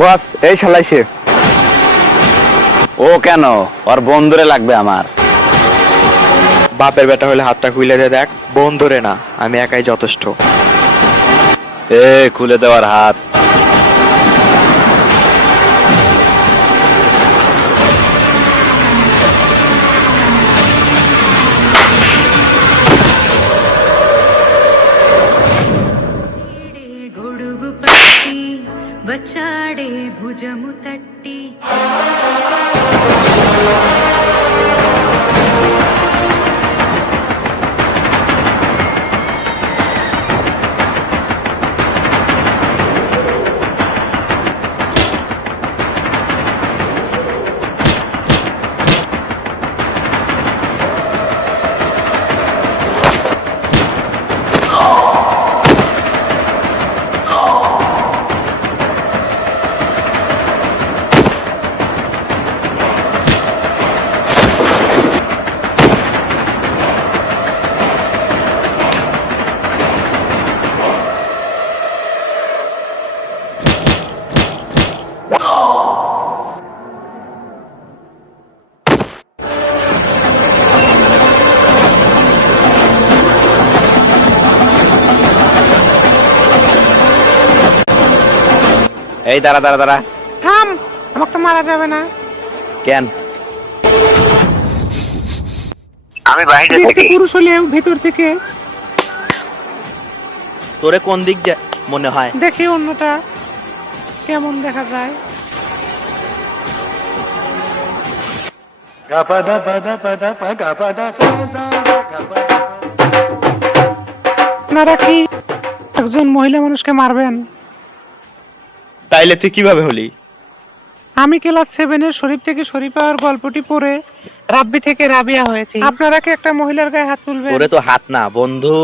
বস এই শালাইছে। ও কেন? ওর বন্ধুরে লাগবে আমার। বাপের বেটা হলে হাতটা খুলে দিয়ে দেখ, বোন ধরে না, আমি একাই যথেষ্ট। এ খুলে দেওয়ার হাত। గొడుగు పట్టి వచ్చాడే భుజము తట్టి এই দাঁড়া দাঁড়া দাঁড়া। থাম, আমাকে তো মারা যাবে না। কেন? আমি বাইরে দেখতে থেকে পুরুষ হলেও ভেতর থেকে তোরে কোন দিক দিয়ে মনে হয়? দেখি অন্যটা কেমন দেখা যায়। আপনারা কি একজন মহিলা মানুষকে মারবেন? তাইলে তুই কিভাবে হলি? আমি ক্লাস 7-এর শরীফ থেকে শরীফ হওয়ার গল্পটি পড়ে রাব্বি থেকে রাবিয়া হয়েছে। আপনারা কি একটা মহিলার গায়ে হাত তুলবেন? তোরে তো হাত না বন্ধু।